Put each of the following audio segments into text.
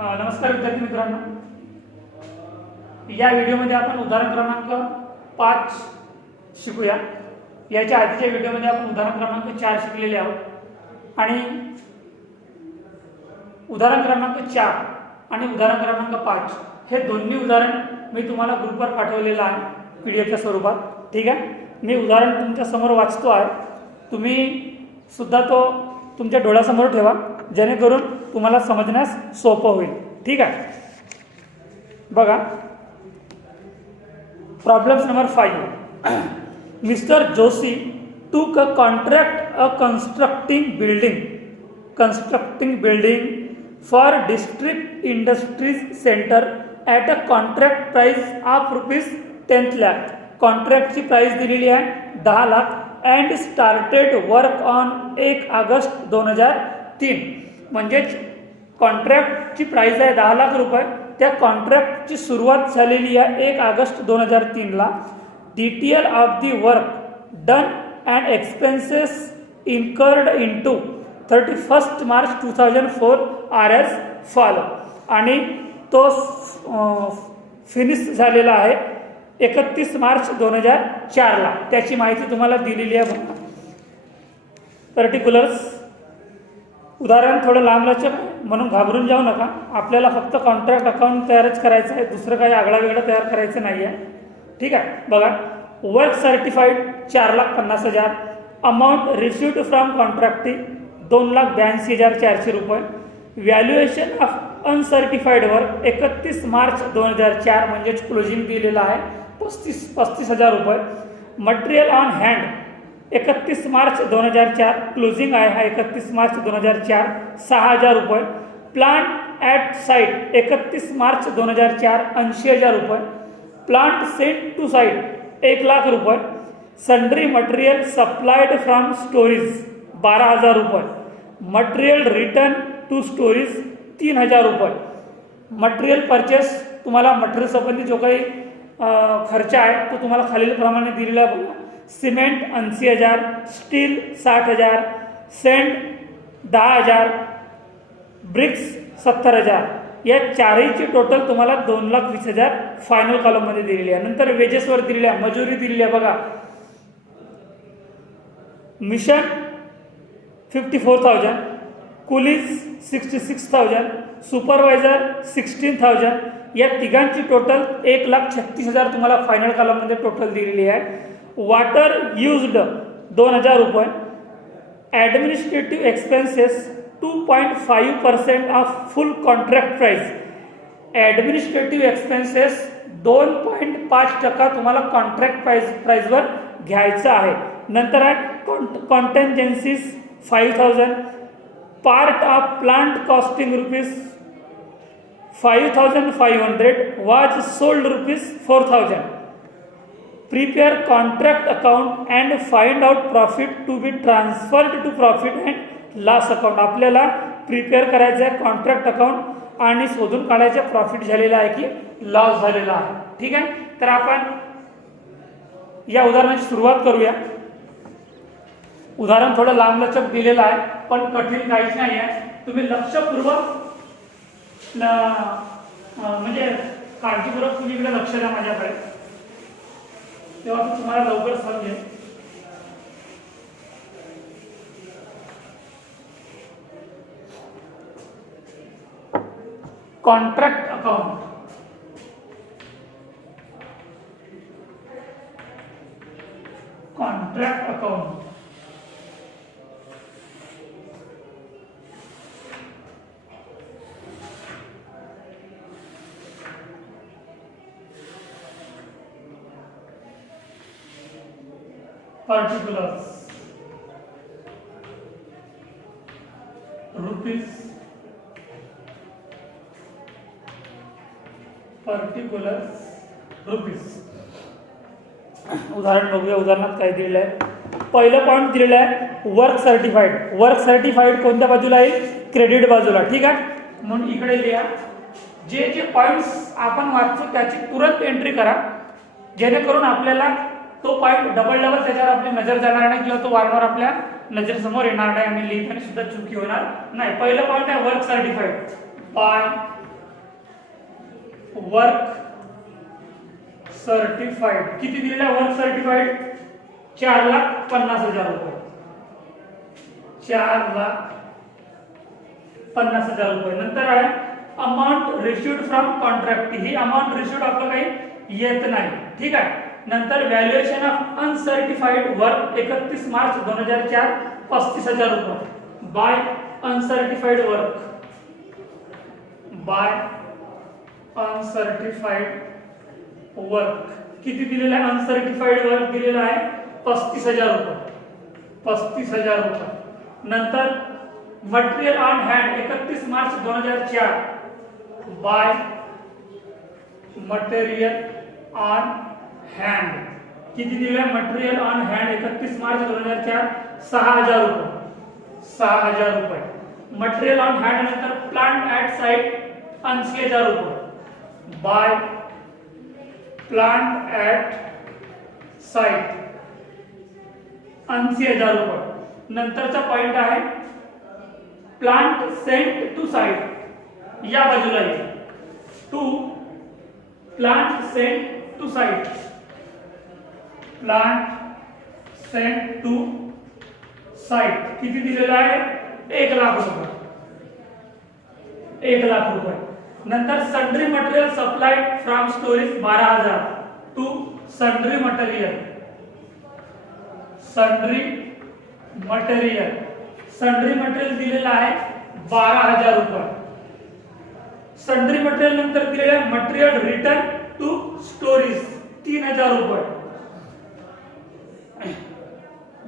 नमस्कार विद्यार्थी मित्रांनो, या व्हिडिओमध्ये आपण उदाहरण क्रमांक 5 शिकूया। याच्या आधीच्या व्हिडिओमध्ये आपण उदाहरण क्रमांक 4 शिकलेले आहोत आणि उदाहरण क्रमांक 4 आणि उदाहरण क्रमांक 5 हे दोन्ही उदाहरण मी तुम्हाला ग्रुपवर पाठवलेलं आहे पीडीएफच्या स्वरूपात। ठीक आहे, मी उदाहरण तुमच्या समोर वाचतो आहे, तुम्ही सुद्धा तो तुमच्या डोळ्यासमोर ठेवा जेणेकरून तुम्हाला समजण्यास सोपं होईल। ठीक आहे, बघा problems number 5। Mister Joshi took a contract a constructing building for district industries center at a contract price of ₹10 lakh। कॉन्ट्रॅक्टची price दिलेली आहे 10 lakh and started work on 1 August 2003। म्हणजेच कॉन्ट्रॅक्टची प्राइस आहे 10 लाख रुपये, त्या कॉन्ट्रॅक्टची सुरुवात झालेली आहे 1 ऑगस्ट 2003 ला। Detail of the work done and expenses incurred into 31 March 2004 are as follow. आणि तो फिनिश झालेला आहे 31 मार्च 2004 ला। त्याची माहिती तुम्हाला दिलेली आहे। पर्टिक्युलर्स उदाहरण थोडं लांबलचक म्हणून घाबरून जाऊ नका, आपल्याला फक्त कॉन्ट्रॅक्ट अकाउंट तयारच करायचं आहे, दुसरं काही आगळा वेगळं तयार करायचं नाही आहे। ठीक आहे, बघा work certified 4,50,000, amount received from contractee 2,82,400 रुपये, valuation of uncertified work 31 March 2004 म्हणजेच क्लोजिंग दिलेलं आहे 35,000 रुपये, material on hand 31 March 2004 closing आहे हा 31 मार्च 2004 6,000 रुपये, प्लांट ॲट साईट 31 मार्च 2004 80,000 रुपये, plant sent to site 1 lakh रुपये, sundry material supplied from storage 12,000 रुपये, मटेरियल रिटर्न टू स्टोरेज 3,000 रुपये, मटेरियल परचेस तुम्हाला मटेरियल संबंधी जो काही खर्च आहे तो तुम्हाला खालीलप्रमाणे दिलेला आहे। सिमेंट 80,000, स्टील 60,000, सेंट 10,000, ब्रिक्स 70,000, या चारहीची टोटल तुम्हाला 2,20,000 फायनल कॉलममध्ये दिलेली आहे। नंतर वेजेसवर दिलेली आहे, मजुरी दिलेली आहे बघा, मिशन 54,000, कुलीज 66,000, सुपरवायझर 16,000, या तिघांची टोटल 1,36,000 तुम्हाला फायनल कॉलममध्ये टोटल दिलेली आहे। वॉटर यूज्ड 2,000 रुपये, administrative expenses 2.5% of full contract price, administrative expenses 2.5% तुम्हाला कॉन्ट्रॅक्ट प्राइसवर घ्यायचं आहे। नंतर आहे contingencies 5,000, part of plant costing ₹5,500 was sold ₹4,000, prepare contract account and find out profit to be transferred to profit and loss account. आपल्याला prepare करायचं आहे contract account आणि शोधून काढायचं प्रॉफिट झालेला आहे की लॉस झालेला आहे। ठीक आहे, तर आपण या उदाहरणाची सुरुवात करूया। उदाहरण थोडं लांबलचक दिलेलं आहे पण कठीण काहीच नाही आहे, तुम्ही लक्षपूर्वक म्हणजे काळजीपूर्वक तुम्ही इकडे लक्ष द्या माझ्याकडे, तेव्हा तुम्हाला लवकर समजेल। Contract account, contract account particulars rupees, particulars rupees। उदाहरण बघूया, उदाहरणात काय दिलेलं आहे। पहिलं पॉईंट दिलेलं आहे वर्क सर्टिफाईड। वर्क सर्टिफाईड कोणत्या बाजूला येईल? क्रेडिट बाजूला। ठीक आहे, म्हणून इकडे लिहा, जे जे पॉईंट्स आपण वाचतो त्याची तुरंत एंट्री करा जेणेकरून आपल्याला तो पॉईंट डबल त्याच्यावर आपली नजर जाणार नाही किंवा तो वारंवार आपल्या नजरेसमोर येणार नाही आणि लिहिताना सुद्धा चुकी होणार नाही। पहिलं पॉईंट आहे work certified by work certified किती दिलेला आहे वर्क सर्टिफाइड 4,50,000 रुपये 4,50,000 रुपये. नंतर आहे अमाऊंट रिसिव्ड फ्रॉम कॉन्ट्रॅक्ट ही अमाऊंट रिसिव्ड आपलं काही येत नाही ठीक आहे. नंतर valuation of uncertified work 31 March 2004 35,000 रुपये by uncertified work by uncertified work किती दिलेला आहे अनसर्टिफाइड वर्क दिलेला आहे 35,000 रुपये 35,000 रुपये. नंतर material on hand 31 March 2004 by material on hand किती दिले मटेरियल ऑन हँड 31 मार्च 2004 6,000 रुपये 6,000 रुपये. मटेरियल ऑन हँड नंतर प्लांट ऍट साइट 80,000 रुपये बाय प्लांट ऍट साइट 80,000 रुपये. नंतरचा पॉइंट आहे प्लांट सेंट टू साइट या बाजूला आहे to plant sent to site plant sent to site किती दिलेला आहे 1,00,000 रुपये 1,00,000 रुपये. नंतर sundry material supplied from storage 12,000 to sundry material sundry material दिलेला आहे 12,000 रुपये. सन्ड्री मटेरियल नंतर दिलेला आहे मटेरियल रिटर्न टू स्टोरेज 3,000 रुपये.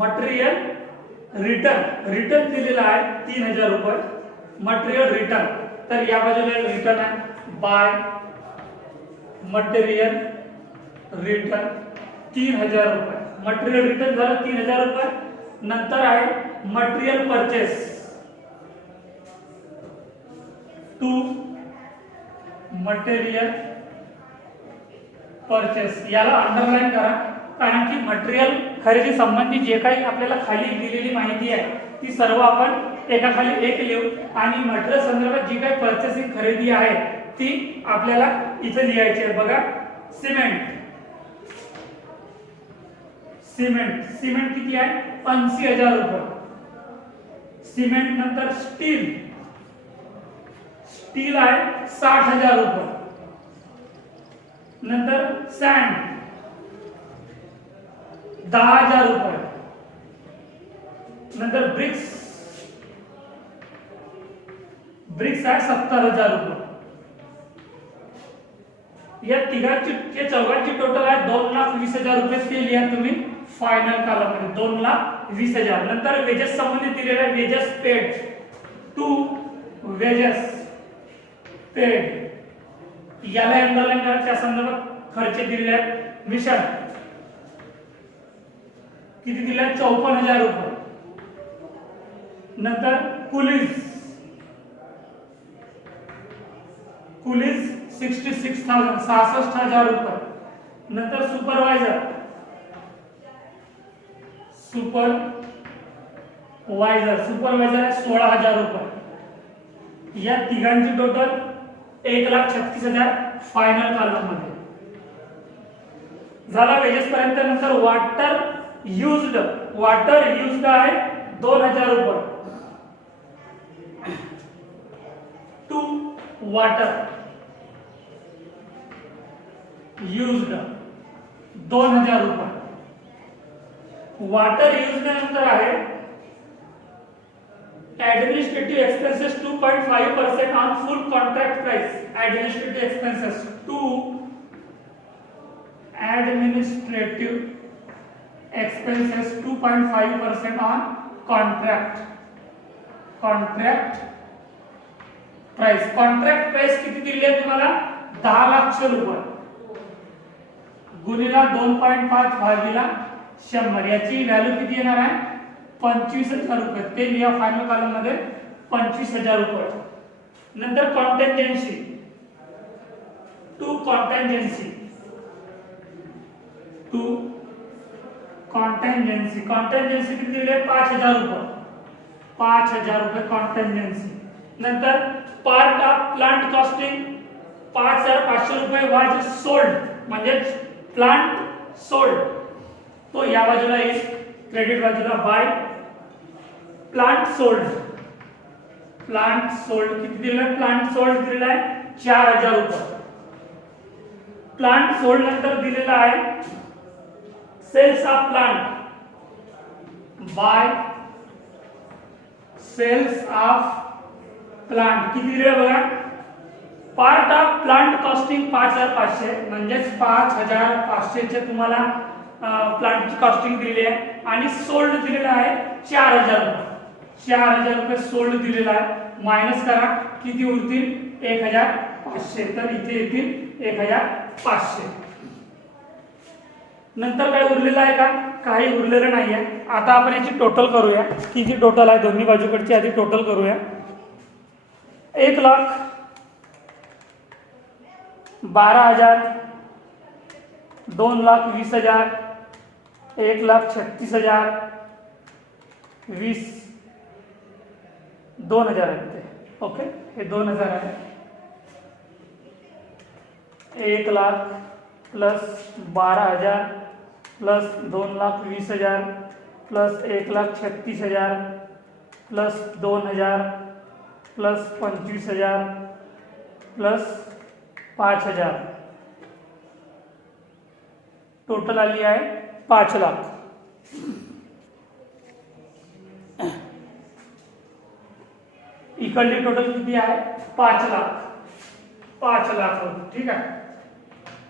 मटेरियल रिटर्न दिलेला आहे 3,000 रुपये मटेरियल रिटर्न. तर या बाजूला रिटर्न आहे बाय मटेरियल रिटर्न 3,000 रुपये. मटेरियल रिटर्न झालं 3,000 रुपये. नंतर आहे material purchase to material purchase याला अंडरलाईन करा कारण की मटेरियल खरेदी संबंधी जे काही आपल्याला खाली दिलेली माहिती आहे ती सर्व आपण एका खाली एक लिहू आणि मटेरियल संदर्भात जी काही परचेसिंग खरेदी आहे ती आपल्याला इथे लिहायची आहे. बघा सिमेंट किती आहे 80,000 रुपये. सिमेंट नंतर स्टील आहे 60,000 रुपये. नंतर सँड 10,000 रुपये. नंतर ब्रिक्स आहे 70,000 रुपये. या तिघांची चौघांची टोटल आहे 2,20,000 रुपये. ते लिहा तुम्ही फायनल कॉलम मध्ये 2,20,000. नंतर वेजेस संबंधित दिलेला आहे wages paid to wages paid याला अंडरलाईन करा. त्या संदर्भात खर्च दिलेले आहेत. मिशन किती दिले 54,000 रुपये. नंतर कुलीज 66,000 रुपये. नंतर सुपरवायझर आहे 16,000 रुपये. या तिघांची टोटल 1,36,000 फायनल कॉलम मध्ये झाला वेजेस पर्यंत. नंतर वॉटर युज्ड आहे 2,000 रुपये टू वॉटर युज्ड 2,000 रुपये. वॉटर युज्ड नंतर आहे administrative expenses 2.5% on full contract price. Administrative expenses to administrative expenses 2.5% on contract price. Contract price किती दिली आहे तुम्हाला 10,00,000 रुपये गुणिला 2.5 भागिला 100 याची व्हॅल्यू किती येणार आहे 25,000 रुपये. ते लिहा फायनल कॉलम मध्ये 25,000 रुपये. नंतर कॉन्टेंजन्सी टू कॉन्टेंजन्सी किती दिली आहे 5,000 रुपये कॉन्टेंजन्सी. नंतर पार्ट ऑफ प्लांट कॉस्टिंग 5,500 रुपये वाज सोल्ड, म्हणजे प्लांट सोल्ड, तो या बाजूला येईल, क्रेडिट बाजूला by plant sold. Plant sold किती दिलेला आहे? प्लांट सोल्ड दिलेला आहे 4,000 रुपये. प्लांट सोल्ड नंतर दिलेला आहे sales of plant by sales of plant किती दिले बघा. पार्ट ऑफ प्लांट कॉस्टिंग 5,500, म्हणजेच 5,500 चे तुम्हाला प्लांटची कॉस्टिंग दिलेली आहे आणि सोल्ड दिलेला आहे 4,000 रुपये. 4,000 रुपये सोल्ड दिलेला आहे, मायनस करा किती उरतील 1,500, तर इथे येतील 1,500. नंतर काय उरलेलं आहे का? काही उरलेलं नाहीये. आता आपण याची टोटल करूया, किती टोटल आहे दोन्ही बाजूकडची आधी टोटल करूया. 1,12,000, 2,20,000, 1,36,000, 20, 2,000 आहे ते. ओके, हे 2,000 आहे. 1,00,000 plus 12,000 plus 2,20,000 plus 1,36,000 plus 2,000 plus 25,000 plus 5,000, total आली आहे 5,00,000. इकडली टोटल किती आहे? 5,00,000. 5,00,000. ठीक आहे.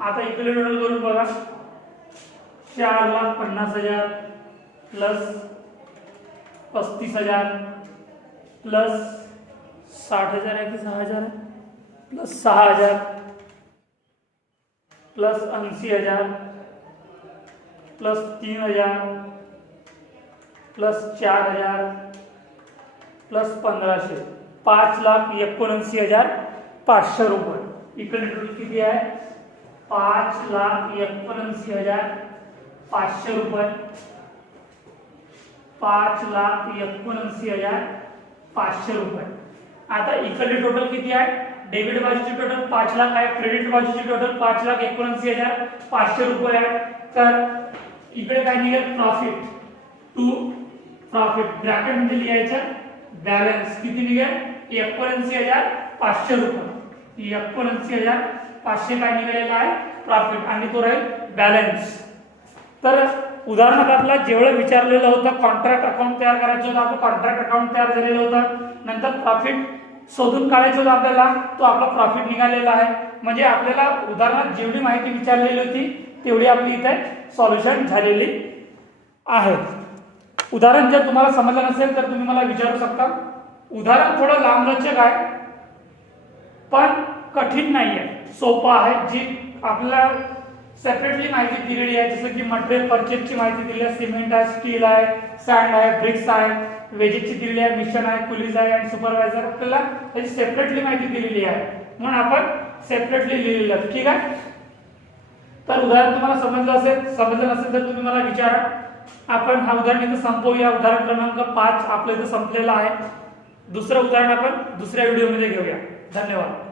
आता इकडे टोटल करून बघा. 4,50,000 प्लस 35,000 प्लस 60,000 आहे की 6,000 आहे, plus 6,000 plus 80,000 plus 3,000 plus 4,000 plus 1,500, 5,79,500 रुपये. इकडे टोटल किती आहे? 5,79,500 रुपये. 5,79,500 रुपये. आता इकडे टोटल किती आहे? डेबिट बाजूची टोटल 5,00,000 आहे, क्रेडिट बाजूची टोटल 5,79,500 रुपये आहे. तर इकडे काय निघेल? प्रॉफिट टू प्रॉफिट, ब्रॅकेट मध्ये लिहायचं बॅलन्स किती निघेल? 79,500 रुपये. 79,500 काय निघालेला आहे? प्रॉफिट, आणि तो राहील बॅलन्स. तर उदाहरणार्थ आपला जेवढं विचारलेलं होतं कॉन्ट्रॅक्ट अकाउंट तयार करायचं होतं, आपलं कॉन्ट्रॅक्ट अकाउंट तयार झालेलं होतं. नंतर प्रॉफिट शोधून काढायचं होतं आपल्याला, तो आपला प्रॉफिट निघालेला आहे. म्हणजे आपल्याला उदाहरणार्थ जेवढी माहिती विचारलेली होती तेवढी आपली इथे सॉल्युशन झालेली आहे. उदाहरण जर तुम्हाला समजलं नसेल तर तुम्ही मला विचारू शकता. उदाहरण थोडं लांबलचक आहे पण कठीण नाही आहे, सोपं आहे. जी आपल्याला सेपरेटली माहिती दिलेली आहे, जसं की मटेरियल परचेजची माहिती दिली आहे, सिमेंट आहे, स्टील आहे, सँड आहे, ब्रिक्स आहे, वेजेसची दिलेली आहे, मिशन आहे, कुलीज आहे आणि सुपरवायझर, आपल्याला त्याची सेपरेटली माहिती दिलेली आहे म्हणून आपण सेपरेटली लिहिलेलं आहे. ठीक आहे. तर उदाहरण तुम्हाला समजलं नसेल तर तुम्ही मला विचारा. आपण हा उदाहरण इथं संपवूया. उदाहरण क्रमांक 5 आपलं इथं संपलेलं आहे. दुसरं उदाहरण आपण दुसऱ्या व्हिडिओमध्ये घेऊया. धन्यवाद.